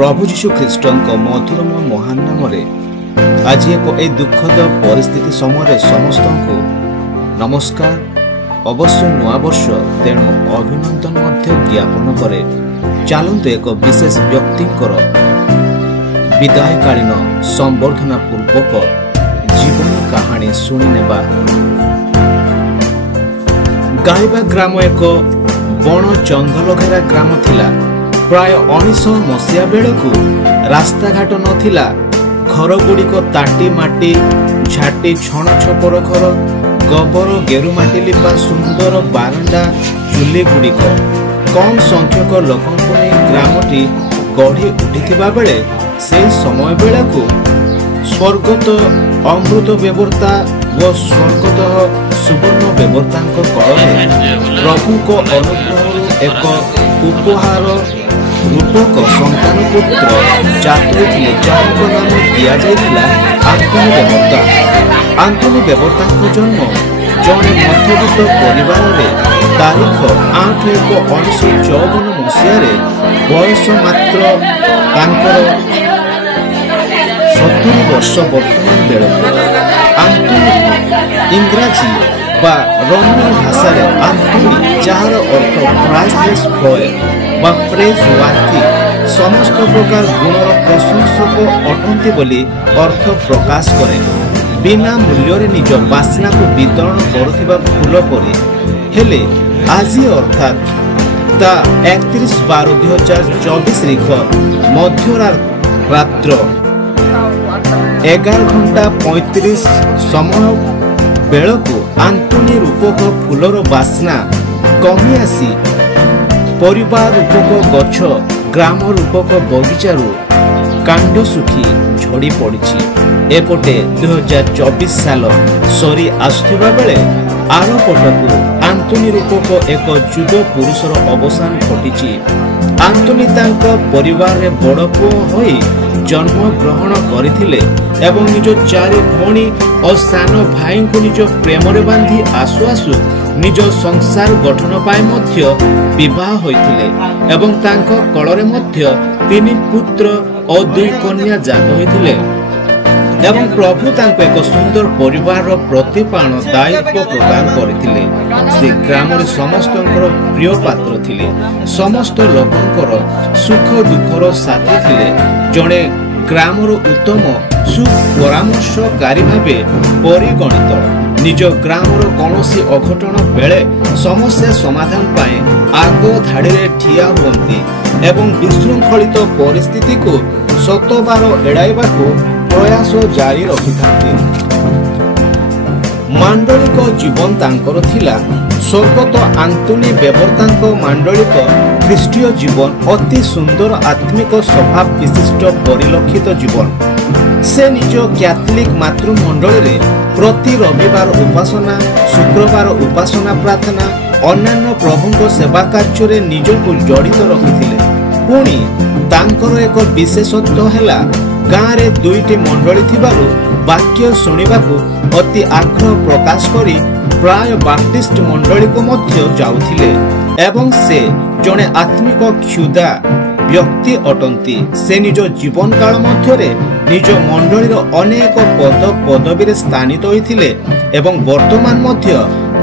प्रभु जीशु ख्रीष्टଙ୍କ मधुरम महान नाम आज एक दुखद परिस्थिति समय समस्त को नमस्कार। अवश्य नुआ वर्ष तेणु अभिनंदन ज्ञापन करे। चलतु एक विशेष व्यक्तिंकर विदायकालीन संबर्धना पूर्वक जीवनी कहानी शुणी। गाइबा ग्राम एक बण जंगल घेरा ग्राम थिला। प्राय 1900 मसीहा बेलू रास्ताघाट नथिला। घर गुड़िक ताटी माटी झाटी छण छपर घर गोबर गेरु माटी लिपा सुंदर बारंडा चुली गुड़िक कम संख्यक लोकों ग्रामटी गढ़ी उठिथिबा बेले से समय बेलू स्वर्गत अमृत बेवर्ता व स्वर्गत सुवर्ण बेवर्ता प्रभु को अनुग्रह एक उपहार रूपक संतान पुत्र जातु जहाँ नाम दिया आंतोनी बेवर्ता। आंतोनी बेवर्ता जन्म जड़े मध्यवित्त परिवार तारीख 8/1/1954 मसीह बयस मात्र 70 वर्ष वर्तमान बेलू आंतोनी इंग्राजी बा रोमन भाषा आंतोनी जार अर्थ प्राइसलेस बॉय बा प्रेजवार्थी समस्त प्रकार गुणर प्रशंसक अटंती बोली अर्थ प्रकाश करे। बिना मूल्य निज बासना को वितरण करुथिबा फूल परी हेले आज अर्थात ता 31/12/2024 तारीख मध्यरात्र 11:35 समय बेलू आंतोनी रूपक फूलर बासना कमी आसी परिवार रूपक गछ ग्राम रूपक बगीचारू कांड सुखी झड़ी पड़ी। एपटे 2024 साल सरी आसुथिबा बेले आर पटकू आंतोनी रूपक एक युग पुरुषर अवसान घटी। आंतोनी तांको परिवार रे बड़ पुओ होई जन्म ग्रहण करथिले एवं निज 4 भणी और सान भाई को निज प्रेम रे बांधी आसु आसु निज संसार गठन पाए मध्य विवाह होइथिले एवं तांको कलरे मध्य 3 पुत्र और 2 कन्या जात होइथिले एवं प्रभु तांको एक सुंदर परिवार प्रतिपालन दायित्व प्रदान करथिले। से ग्राम रे समस्तंकर प्रिय पात्र थिले। समस्त लोकंकर सुख दुखर साथी थिले। जड़े ग्रामर उत्तम सुपरामर्शकारी भावे परिगणित। निज ग्रामर कौनसी अघटन बेले समस्या समाधान पाए आग धाड़ी रे ठिया हुअंती एवं विशृंखलित परिस्थिति को सतबार एड़ाइबा को प्रयास जारी रखिथांती। मांडलिक जीवन तांकर थिला। स्वर्गत आंतोनी बेवर्तांक मांडलिक ख्रीष्टीय जीवन अति सुंदर आत्मिक स्वभाव विशिष्ट परिलक्षित जीवन। से निज कैथोलिक मातृमंडल रे प्रति रविवार उपासना शुक्रवार उपासना प्रार्थना अन्यान्य प्रभुଙ୍କ सेवा कार्य रे निजको जड़ित रखिथिले। पुणी तांकर एक विशेषत्व हैला गाँ रे 2टी मंडली थिबारु वाक्य सुनिबाकू अति आग्रह प्रकाश करी प्राय बाप्टिस्ट मंडली को मध्य जाउथिले एवं से जने आत्मिक क्षुदा व्यक्ति अटंती। से निज जीवन काल मध्यरे निज मंडलीर अनेक पद पदवी रे स्थानित होइथिले एवं वर्तमान मध्य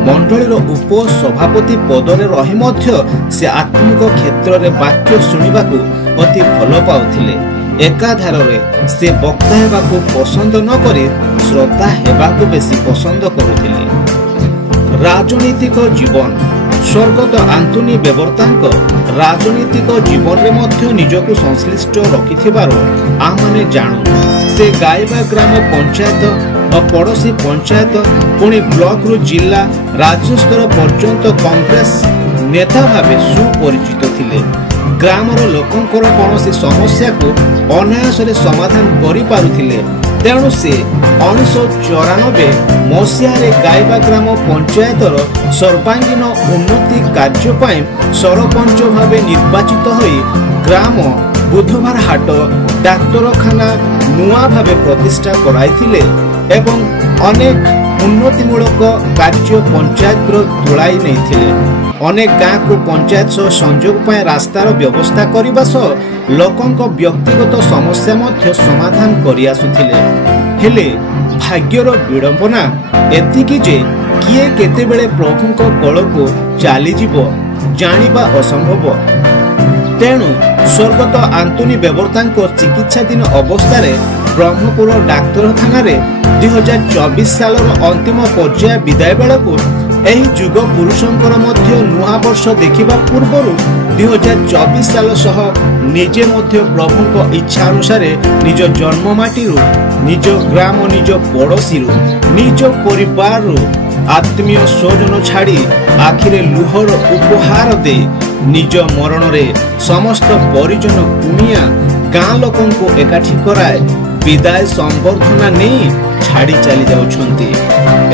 मंडलीर उप सभापति पदरे रही मध्य से आत्मिक क्षेत्र रे वाक्य सुनिबाकू अति भल पाउथिले। एकाधार रे से वक्ता हेबाकू पसंद न करी श्रोता हेबाकू बेसी पसंद करुथिले। राजनीतिक जीवन स्वर्गत आंतोनी बेवर्तांक राजनीतिक जीवन रे मध्य निजको संश्लिष्ट रखिथिबार आमाने जानू। से गाइबा ग्राम पंचायत और पड़ोसी पंचायत पुणी ब्लॉक रु जिला राज्य स्तर पर्यंत कांग्रेस नेता भावे सुपरिचित थिले। ग्रामर लोकंकर कौनसी समस्या को अनायास समाधान करि पारुथिले। तेणु से 1994 मसीह गाइबा ग्राम पंचायतर सर्वांगीन उन्नति कार्य पाई सरपंच भावे निर्वाचित होई ग्राम बुधवार हाट डाक्तरखाना नुआ भावे प्रतिष्ठा कराइथिले ଏବଂ ଅନେକ ଉନ୍ନତିମୂଳକ କାର୍ଯ୍ୟ ପଞ୍ଚାୟତର ତୁଳାଇ ନେଇଥିଲେ। ଅନେକ ଗାଁକୁ ପଞ୍ଚାୟତ ସହ ସଂଯୋଗ ପାଇଁ ରାସ୍ତାର ବ୍ୟବସ୍ଥା କରିବା ସହ ଲୋକଙ୍କ ବ୍ୟକ୍ତିଗତ ସମସ୍ୟା ମଧ୍ୟ ସମାଧାନ କରିଆସୁଥିଲେ। ହେଲେ ଭାଗ୍ୟର ବିଡ଼ମ୍ବନା ଏତିକି ଯେ କିଏ କେତେବେଳେ ପ୍ରଭୁଙ୍କ କୋଳକୁ ଚାଲିଯିବ ଜାଣିବା ଅସମ୍ଭବ। ତେଣୁ ସ୍ୱର୍ଗତ ଆନ୍ତୋନି ବେବର୍ତାଙ୍କ ଚିକିତ୍ସାଧୀନ ଅବସ୍ଥାରେ ବ୍ରହ୍ମପୁର ଡାକ୍ତରଖାନାରେ 2024 ସାଲର ଅନ୍ତିମ ପର୍ଯ୍ୟାୟ ବିଦାୟ ବେଳକୁ ଏହି ଯୁଗ ପୁରୁଷଙ୍କର ମଧ୍ୟ ନୂଆ ବର୍ଷ ଦେଖିବା ପୂର୍ବରୁ 2024 ସାଲ ସହ ନିଜେ ମଧ୍ୟ ପ୍ରଭୁଙ୍କ ଇଚ୍ଛା ଅନୁସାରେ ନିଜ ଜନ୍ମ ମାଟିରୁ, ନିଜ ଗ୍ରାମ, ନିଜ ପଡ଼ୋଶୀରୁ, ନିଜ ପରିବାରରୁ ଆତ୍ମୀୟ ସ୍ୱଜନ ଛାଡ଼ି ଆଖିରେ ଲୁହର ଉପହାର ଦେଇ ନିଜ ମରଣରେ ସମସ୍ତ ପରିଜନ କୁଣିଆ ଗାଁ ଲୋକଙ୍କୁ ଏକାଠି କରାଏ ବିଦାୟ ସମ୍ବର୍ଦ୍ଧନା ନେଇ ଛାଡ଼ି ଚାଲି ଯାଉଛନ୍ତି।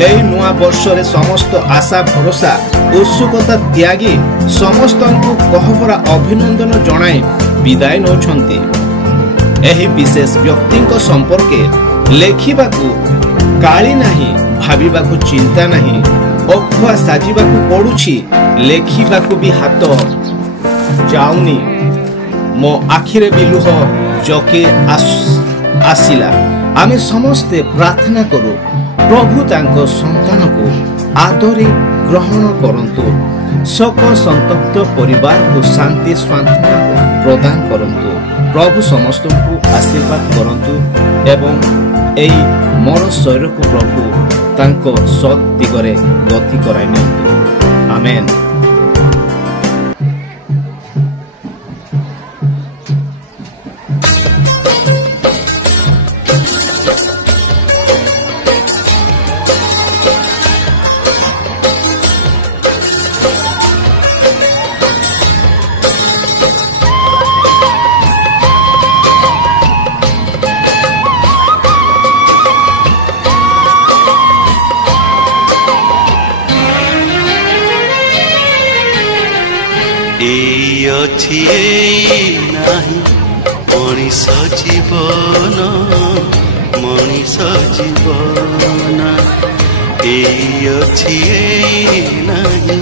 ଏହି ନୂଆ ବର୍ଷରେ ସମସ୍ତ ଆଶା ଭରସା ଉତ୍ସୁକତା ତ୍ୟାଗୀ ସମସ୍ତଙ୍କୁ କହଭରା ଅଭିନନ୍ଦନ ଜଣାଇ ବିଦାୟ ନେଉଛନ୍ତି। ଏହି ବିଶେଷ ବ୍ୟକ୍ତିଙ୍କ ସମ୍ପର୍କେ ଲେଖିବାକୁ କାଳି ନାହିଁ, ଭାବିବାକୁ ଚିନ୍ତା ନାହିଁ, ଅଖୁଆ ସାଜିବାକୁ ପଡୁଛି, ଲେଖିବାକୁ ବି ହାତ ଯାଉନି। ମୋ ଆଖିରେ ବି ଲୁହ ଜକେ ଆସିଲା। ଆମେ ସମସ୍ତେ ପ୍ରାର୍ଥନା କରୁ ପ୍ରଭୁ ତାଙ୍କ ସନ୍ତାନକୁ ଆଦରି ଗ୍ରହଣ କରନ୍ତୁ, ଶୋକ ସନ୍ତପ୍ତ ପରିବାରକୁ ଶାନ୍ତି ସାନ୍ତ୍ୱନା ପ୍ରଦାନ କରନ୍ତୁ। ପ୍ରଭୁ ସମସ୍ତଙ୍କୁ ଆଶୀର୍ବାଦ କରନ୍ତୁ ଏବଂ ଏହି ମର ଶରୀରକୁ ପ୍ରଭୁ ତାଙ୍କ ସତ୍ ଦିଗରେ ଗତି କରାଇ ନିଅନ୍ତୁ। ଆମେନ୍। ଅଛି ନାହିଁ ମଣିଷ ଜୀବନ, ମଣିଷ ଜୀବନ ଏଇ ଅଛି ନାହିଁ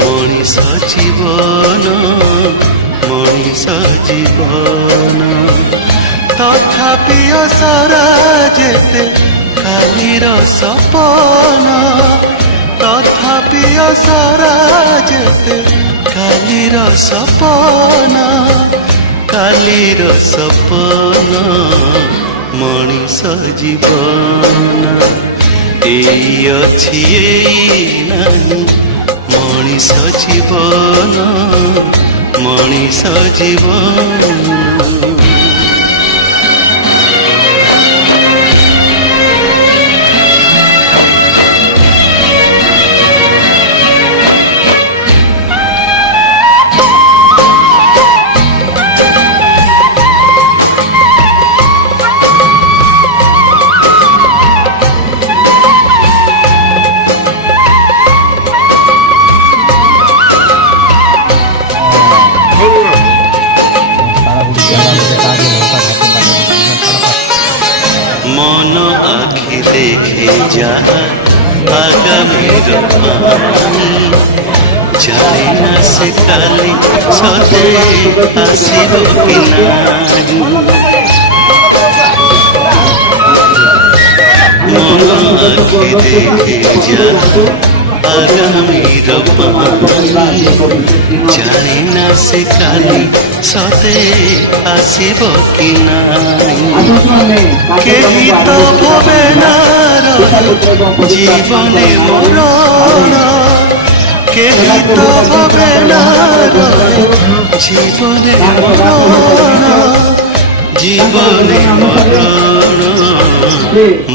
ମଣିଷ ଜୀବନ, ମଣିଷ ଜୀବନ ତଥାପି ଅସରା ଯେତେ କାଲିର ସପନ, ତଥାପି ଅସରା ଯେତେ କାଲିର ସପନ, କାଲିର ସପନ ମଣିଷ ଜୀବନ ଏଇ ଅଛି ଏଇ ନାହିଁ ମଣିଷ ଜୀବନ, ମଣିଷ ଜୀବନ। মন আখি দেখে যাহা আগামীর পানি, জানি না সে কালি সতে আসিব কি নাহি। মন আখি দেখে যাহা আগামীর পানি, জানি না সে কালি সতে আসিব কি নাহি। কেহি তো ভবে না জীবনে মরণ, কেহি তো ভবে না জীবনে মরণ, জীবনে মরণ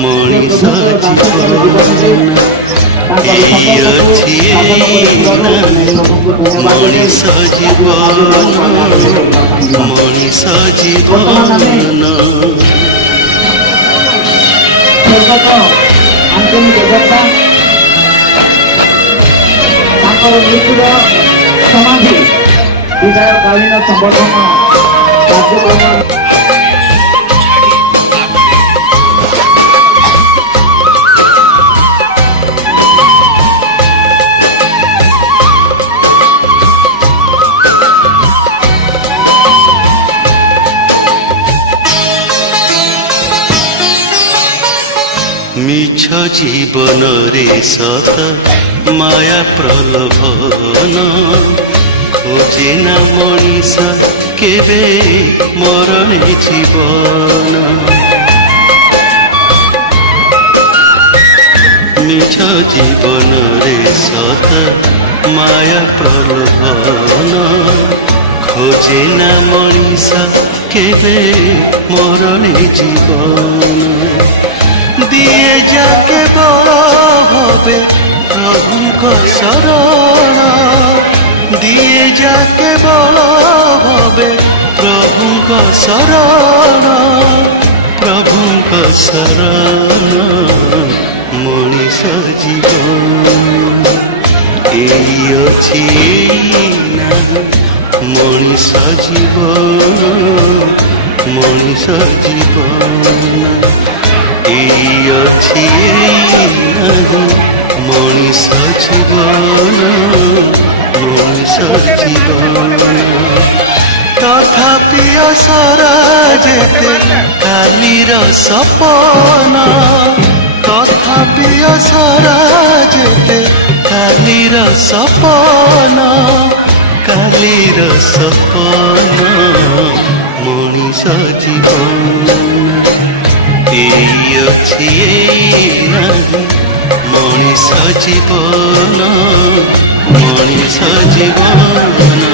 মଣିষ জীবন এই ଅଛି ମଣିଷ ଜୀବନ, ମଣିଷ ଜୀବନ। ଆନ୍ତୋନି ବେବର୍ତା ତାଙ୍କର ମୃତ୍ୟୁର ସମାଧି ବିଦାୟକାଳୀନ ସମ୍ବର୍ଦ୍ଧନା କାର୍ଯ୍ୟକ୍ରମ मिछ जीवन रे सत माया प्रलोभन खोजे ना मनीष केबे मरणे जीवन मिछ जीवन रे सत माया प्रलोभन खोजे ना मनीष केबे मरणे जीवन दिए जाके बड़ भवे प्रभु शरण दिए जाके बड़ भवे प्रभु शरण प्रभु शरण मनीष जीवन एई अछि ना मनीष जीवन मनीष जीवन एई अछि नाही मनीष जीवन मनीष जीवन तथापि असरा जेते कालीर सपन तथापि असरा जेते कालीर सपन कालीर सपन मनीष जीवन एई अछि नाही मनीष जीवन मनीष जीवन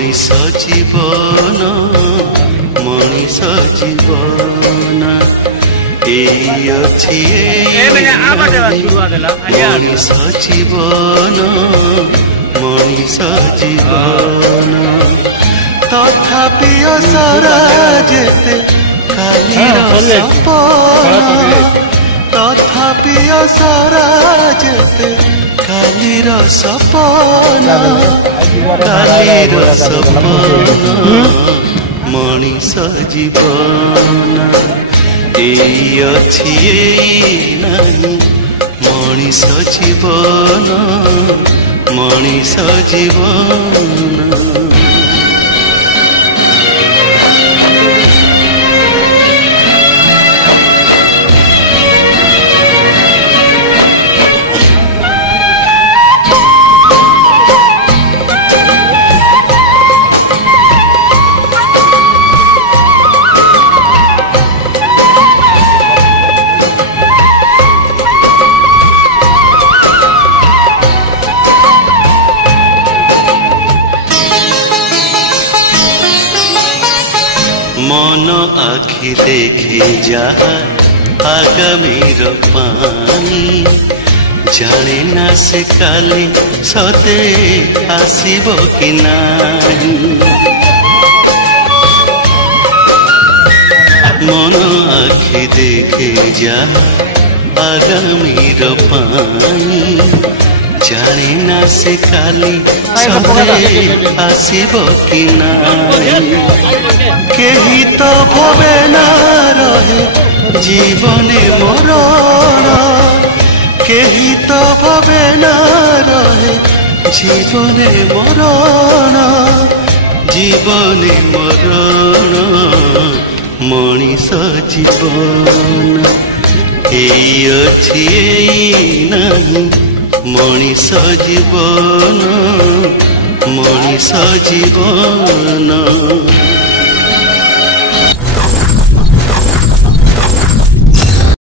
मनीष जीवन मनीष जीवन एई अछि मनीष जीवन मनीष जीवन तथापि असरा जेते कालीर सपन तथापि असरा जेते कालीर सपन कालीर सपन मनीष जीवन एई अछि नाही मनीष जीवन मनीष जीवन मन आखि देखे जहा आगामीर पानी जाने ना से काले सते आसीबो कि नाही मन आखि देखे जहा आगामीर पानी जाने ना से काली सते आसीबो कि नाही केही तो भवे ना रहे जीवने मरण केही तो भवे ना रहे जीवने मरण जीवने मरण मनीष जीवन एई अछि एई नाही मनीष जीवन मनीष जीवन